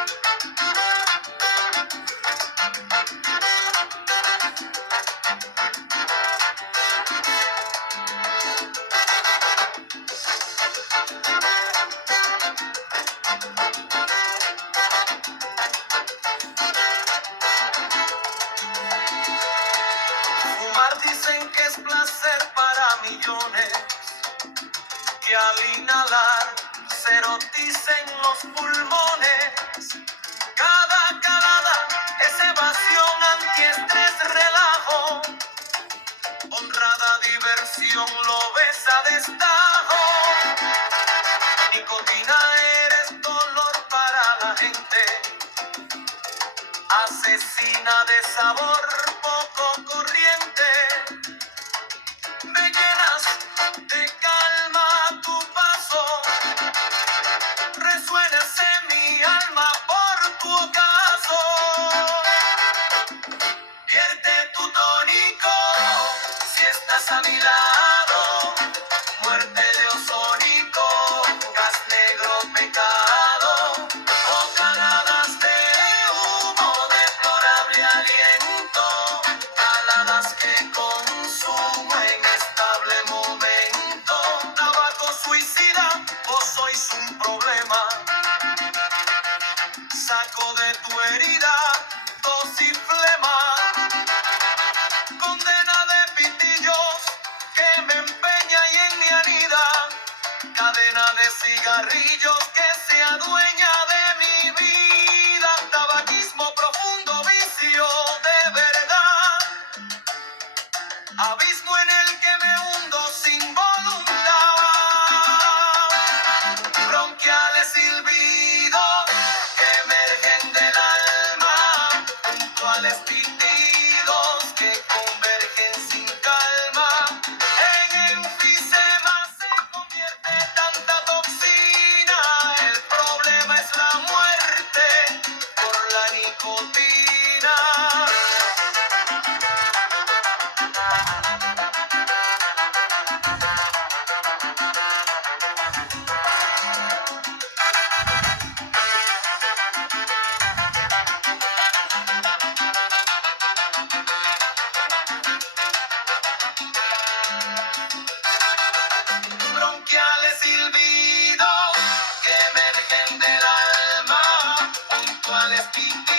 Fumar dicen que es placer para millones, que al inhalar se eroticen los pulmones. Cada calada es evasión, antiestrés, relajo, honrada diversión, lo ves a destajo. Nicotina eres dolor para la gente, asesina de sabor poco corriente. Me llenas de calma tu paso, resuenas en mi alma por tu ocaso. Vierte tu tónico si estás a mi lado, muerte de ozónico, gas negro pecado, o caladas de humo, deplorable aliento, caladas que consumo en estable momento. Tabaco suicida, vos sois un problema, saco de tu herida tos y flema, condena de pitillos que me empeña y en mi anida, cadena de cigarrillos que se adueña de mi vida, tabaquismo profundo, vicio de verdad, abismo en el que me hundo sin voluntad, bronquiales silbidos que emergen del alma, puntuales pitidos que convergen sin calma, en enfisema se convierte tanta toxina, el problema es la muerte por la nicotina. Bronquiales silbidos que emergen del alma, puntuales pitidos